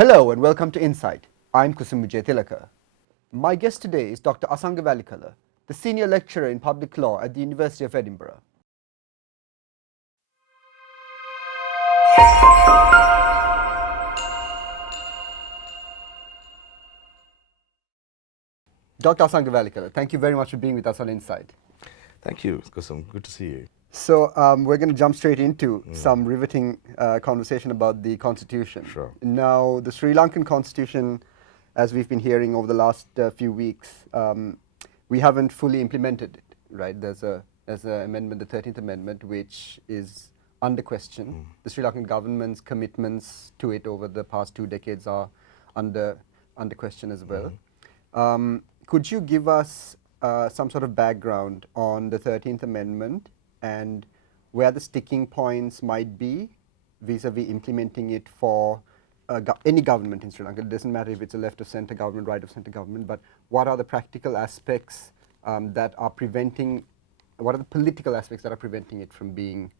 Hello and welcome to Insight. I'm Tilaka. My guest today is Dr. Asanga Welikala, the Senior Lecturer in Public Law at the University of Edinburgh. Dr. Asanga Welikala, thank you very much for being with us on Insight. Thank you, Kusum. Good to see you. So we're going to jump straight into some riveting conversation about the Constitution. Sure. Now, the Sri Lankan Constitution, as we've been hearing over the last few weeks, we haven't fully implemented it, right? There's an amendment, the 13th Amendment, which is under question. The Sri Lankan government's commitments to it over the past 2 decades are under question as well. Could you give us some sort of background on the 13th Amendment and where the sticking points might be vis-a-vis implementing it for any government in Sri Lanka? It doesn't matter if it's a left of center government, right of center government, but what are the practical aspects that are preventing, what are the political aspects that are preventing it from being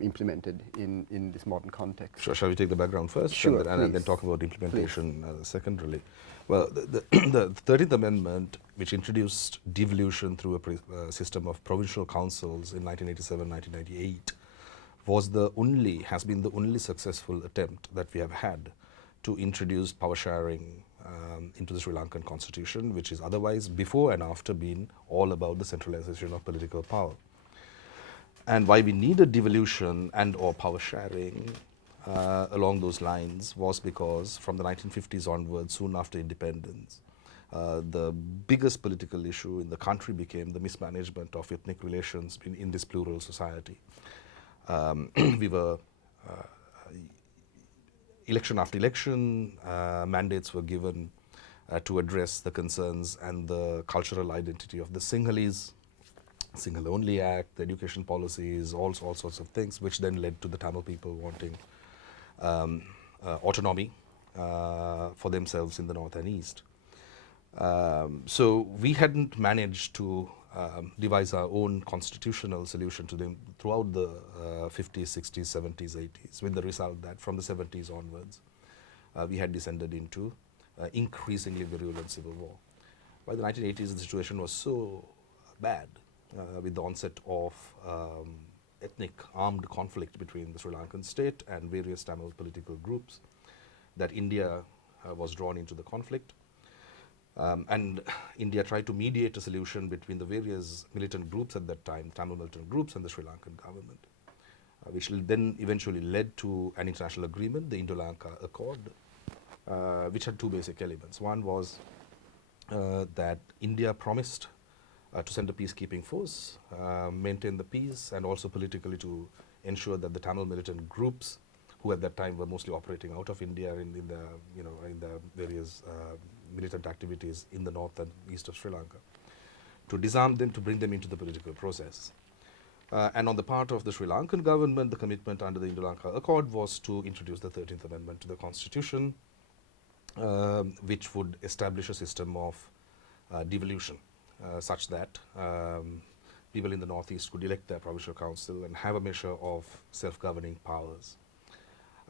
implemented in this modern context? Sure. Shall we take the background first? Sure, and then talk about implementation secondarily? Well, the 13th Amendment, which introduced devolution through a system of provincial councils in 1987-1998, has been the only successful attempt that we have had to introduce power sharing into the Sri Lankan constitution, which is otherwise, before and after, been all about the centralization of political power. And why we needed devolution and or power sharing along those lines was because from the 1950s onwards, soon after independence, the biggest political issue in the country became the mismanagement of ethnic relations in this plural society. We were, election after election, mandates were given to address the concerns and the cultural identity of the Sinhalese, Sinhala Only Act, the education policies, all sorts of things, which then led to the Tamil people wanting autonomy for themselves in the north and east. So we hadn't managed to devise our own constitutional solution to them throughout the 50s, 60s, 70s, 80s, with the result that from the 70s onwards, we had descended into increasingly virulent civil war. By the 1980s, the situation was so bad with the onset of ethnic armed conflict between the Sri Lankan state and various Tamil political groups that India was drawn into the conflict. And India tried to mediate a solution between the various militant groups at that time, Tamil militant groups and the Sri Lankan government, which then eventually led to an international agreement, the Indo-Lanka Accord, which had two basic elements. One was that India promised to send a peacekeeping force, maintain the peace, and also politically to ensure that the Tamil militant groups, who at that time were mostly operating out of India in the various militant activities in the north and east of Sri Lanka, to disarm them, to bring them into the political process. And on the part of the Sri Lankan government, the commitment under the Indo-Lanka Accord was to introduce the 13th Amendment to the constitution, which would establish a system of devolution, such that people in the northeast could elect their provincial council and have a measure of self-governing powers.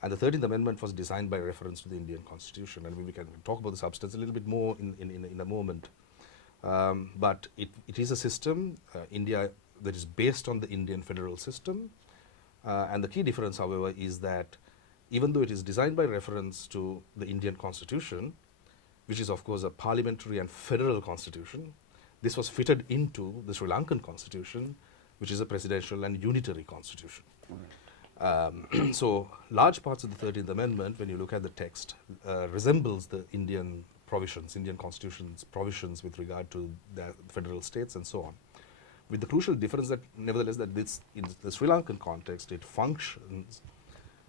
And the 13th Amendment was designed by reference to the Indian Constitution, and we can talk about the substance a little bit more in a moment. But it is a system, India, that is based on the Indian federal system. And the key difference, however, is that even though it is designed by reference to the Indian Constitution, which is of course a parliamentary and federal constitution, this was fitted into the Sri Lankan constitution, which is a presidential and unitary constitution. So large parts of the 13th Amendment, when you look at the text, resembles the Indian provisions, Indian constitution's provisions with regard to the federal states and so on. With the crucial difference that nevertheless that this, in the Sri Lankan context, it functions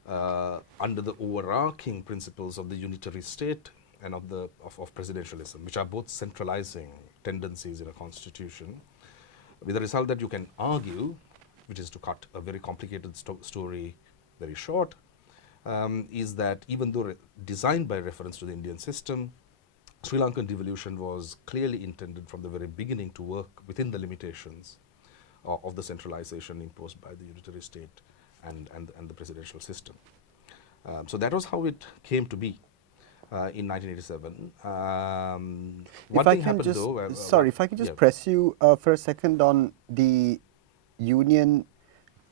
under the overarching principles of the unitary state and of presidentialism, which are both centralizing tendencies in a constitution, with the result that you can argue, which is to cut a very complicated story very short, is that even though designed by reference to the Indian system, Sri Lankan devolution was clearly intended from the very beginning to work within the limitations of the centralization imposed by the unitary state and the presidential system. So that was how it came to be. in 1987. If One I thing can happened just, though. sorry, if I can just yeah. press you for a second on the union.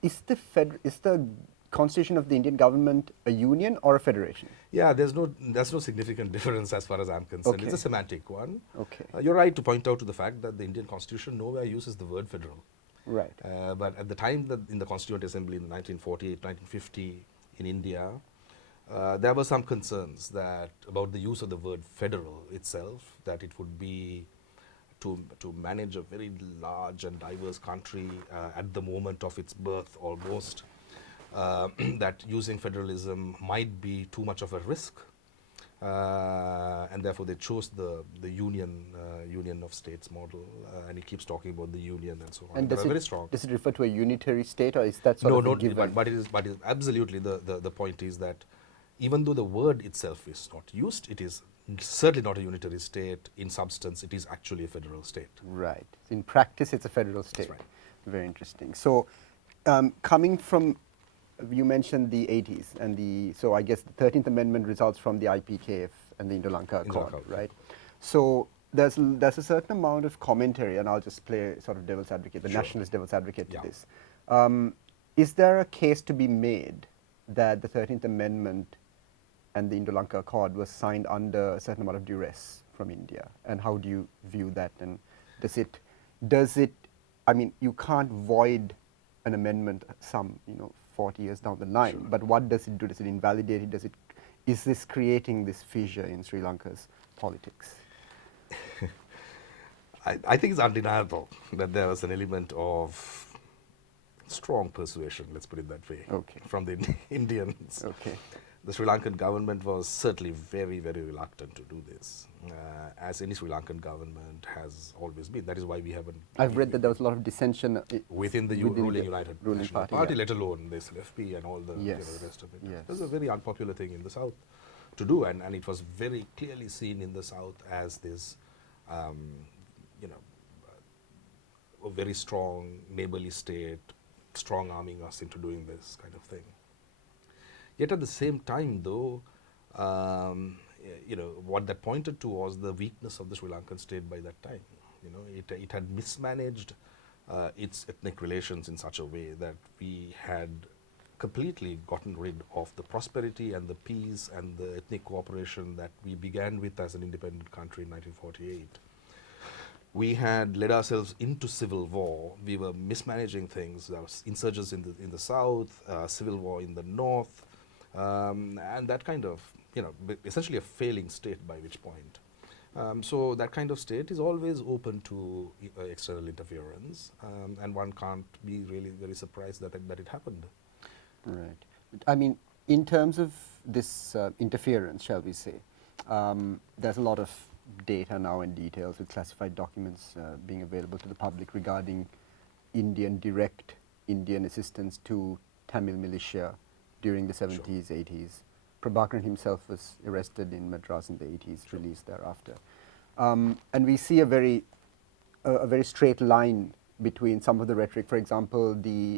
Is the constitution of the Indian government a union or a federation? Yeah, there's no significant difference as far as I'm concerned. It's a Okay. semantic one. Okay. You're right to point out to the fact that the Indian Constitution nowhere uses the word federal. Right. But at the time that in the Constituent Assembly in 1948, 1950 in India, there were some concerns that about the use of the word federal itself, that it would be to manage a very large and diverse country at the moment of its birth almost, that using federalism might be too much of a risk. And therefore they chose the union of states model, and he keeps talking about the union and so on. And They were very strong. does it refer to a unitary state, or is that sort No, of a no, given? but it is absolutely the point is that even though the word itself is not used, it is certainly not a unitary state. In substance, it is actually a federal state. Right. In practice, it's a federal state. right. Very interesting. So, coming from, you mentioned the 80s, and so I guess the 13th Amendment results from the IPKF and the Indo-Lanka Accord, Accord, right? So there's a certain amount of commentary, and I'll just play sort of devil's advocate, the Sure. nationalist devil's advocate Yeah. to this. Is there a case to be made that the 13th Amendment and the Indo-Lanka Accord was signed under a certain amount of duress from India? And how do you view that? And does it, I mean, you can't void an amendment 40 years down the line, Sure. but what does it do? Does it invalidate it? Is this creating this fissure in Sri Lanka's politics? I think it's undeniable that there was an element of strong persuasion, let's put it that way, Okay. from the Indians. Okay. The Sri Lankan government was certainly very, very reluctant to do this, as any Sri Lankan government has always been. That is why we haven't. I've read that there was a lot of dissension within the ruling United ruling National party, Party, yeah. let alone the SLFP and all the, Yes. the rest of it. Yes. It was a very unpopular thing in the South to do, and it was very clearly seen in the South as this, a very strong neighborly state, strong arming us into doing this kind of thing. Yet at the same time, though, what that pointed to was the weakness of the Sri Lankan state by that time. It had mismanaged its ethnic relations in such a way that we had completely gotten rid of the prosperity and the peace and the ethnic cooperation that we began with as an independent country in 1948. We had led ourselves into civil war. We were mismanaging things. There was insurgents in the south, civil war in the north, and that kind of, essentially a failing state by which point. So that kind of state is always open to external interference, and one can't be really very surprised that it happened. Right. I mean, in terms of this interference, shall we say, there's a lot of data now and details with classified documents being available to the public regarding direct Indian assistance to Tamil militia during the 70s, Sure. 80s. Prabhakaran himself was arrested in Madras in the 80s, Sure. released thereafter. And we see a very straight line between some of the rhetoric. For example,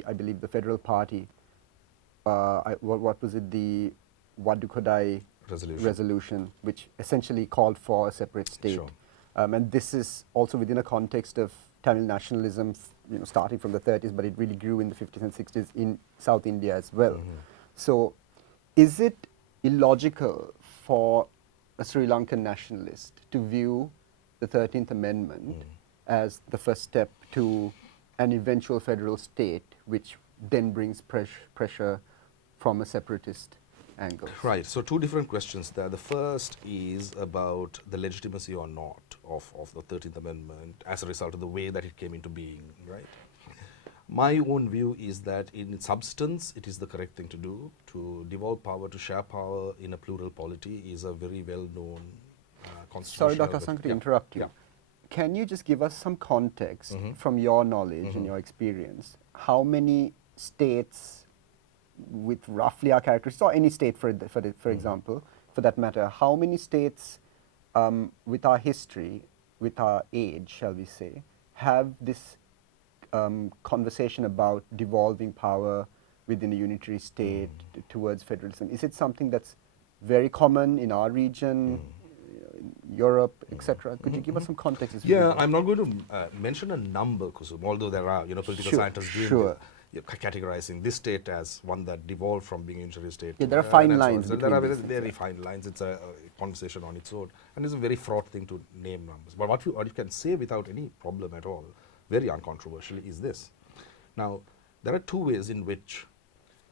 I believe the Federal Party, what was it, the Wadukodai resolution, which essentially called for a separate state. Sure. And this is also within a context of Tamil nationalism, starting from the 30s, but it really grew in the 50s and 60s in South India as well. Mm-hmm. So is it illogical for a Sri Lankan nationalist to view the 13th Amendment as the first step to an eventual federal state, which then brings pressure from a separatist angle? Right. So two different questions there. The first is about the legitimacy or not of the 13th Amendment as a result of the way that it came into being, right? My own view is that in substance, it is the correct thing to do. To devolve power, to share power in a plural polity is a very well-known constitutional... Sorry, Dr. Asanga, to interrupt you. Yeah. Can you just give us some context from your knowledge and your experience? How many states with roughly our characteristics, or any state for example, for that matter, how many states with our history, with our age, shall we say, have this conversation about devolving power within a unitary state towards federalism? Is it something that's very common in our region, in Europe, etc. Could you give us some context? As Yeah, I'm not going to mention a number, Kusum, although there are political scientists doing sure. categorizing this state as one that devolved from being an injury state. Yeah, there are to, fine and so on. lines So between there are these very, things, very yeah. fine lines. It's a conversation on its own, and it's a very fraught thing to name numbers. But what you can say without any problem at all, very uncontroversially, is this. Now, there are two ways in which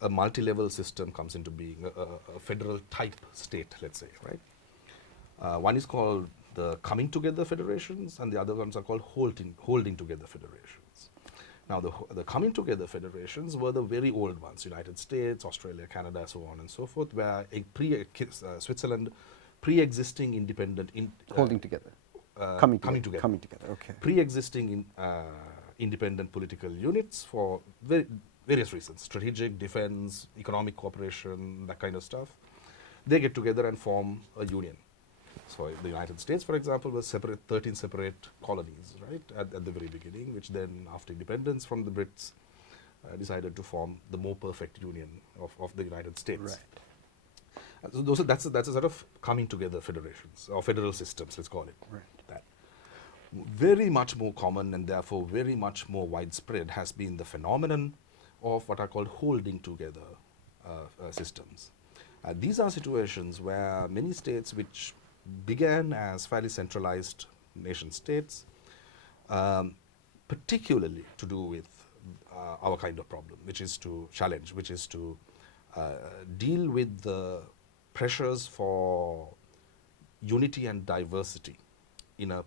a multi-level system comes into being, a federal type state, let's say, right? One is called the coming together federations, and the other ones are called holding together federations. Now, the coming together federations were the very old ones, United States, Australia, Canada, so on and so forth, where Switzerland, pre-existing independent... Holding together. Coming Coming together. together, okay. Pre-existing independent political units for various reasons, strategic, defense, economic cooperation, that kind of stuff. They get together and form a union. So the United States, for example, was 13 separate colonies, right, at the very beginning, which then, after independence from the Brits, decided to form the more perfect union of the United States. Right. So that's a sort of coming together federations, or federal systems, let's call it. Right. That. Very much more common, and therefore very much more widespread, has been the phenomenon of what are called holding together systems. These are situations where many states which began as fairly centralized nation states, particularly to do with our kind of problem, which is to challenge, which is to deal with the pressures for unity and diversity in a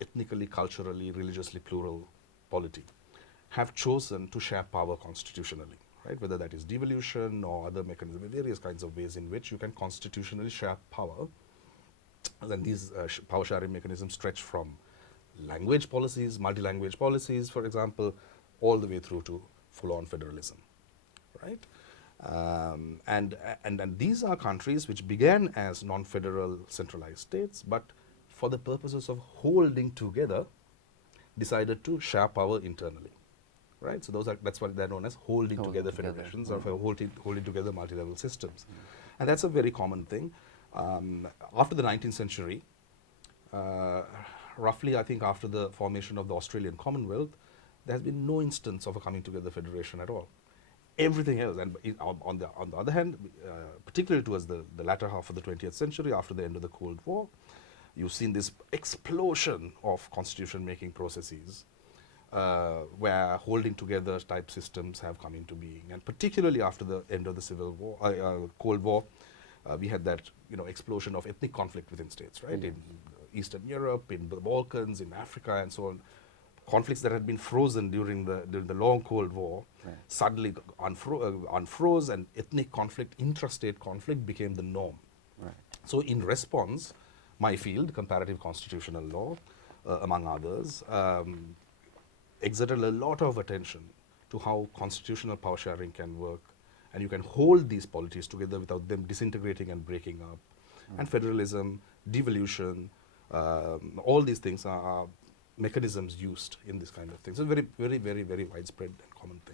ethnically, culturally, religiously plural polity, have chosen to share power constitutionally, right? Whether that is devolution or other mechanisms, various kinds of ways in which you can constitutionally share power. And these power sharing mechanisms stretch from language policies, multi-language policies, for example, all the way through to full-on federalism, right? And these are countries which began as non-federal centralized states, but for the purposes of holding together, decided to share power internally, right? So that's what they're known as holding together federations, or holding together multi-level systems. And that's a very common thing. After the 19th century, roughly, I think, after the formation of the Australian Commonwealth, there has been no instance of a coming together federation at all. Everything else, and on the other hand, particularly towards the latter half of the 20th century, after the end of the Cold War, you've seen this explosion of constitution-making processes, where holding together type systems have come into being, and particularly after the end of the Cold War, we had that explosion of ethnic conflict within states, right? In Eastern Europe, in the Balkans, in Africa, and so on. Conflicts that had been frozen during the long Cold War suddenly unfroze, and ethnic conflict, intrastate conflict, became the norm. Right. So in response, my field, comparative constitutional law, among others, exerted a lot of attention to how constitutional power sharing can work, and you can hold these polities together without them disintegrating and breaking up. And federalism, devolution, all these things are mechanisms used in this kind of thing. So very, very, very, very widespread and common thing.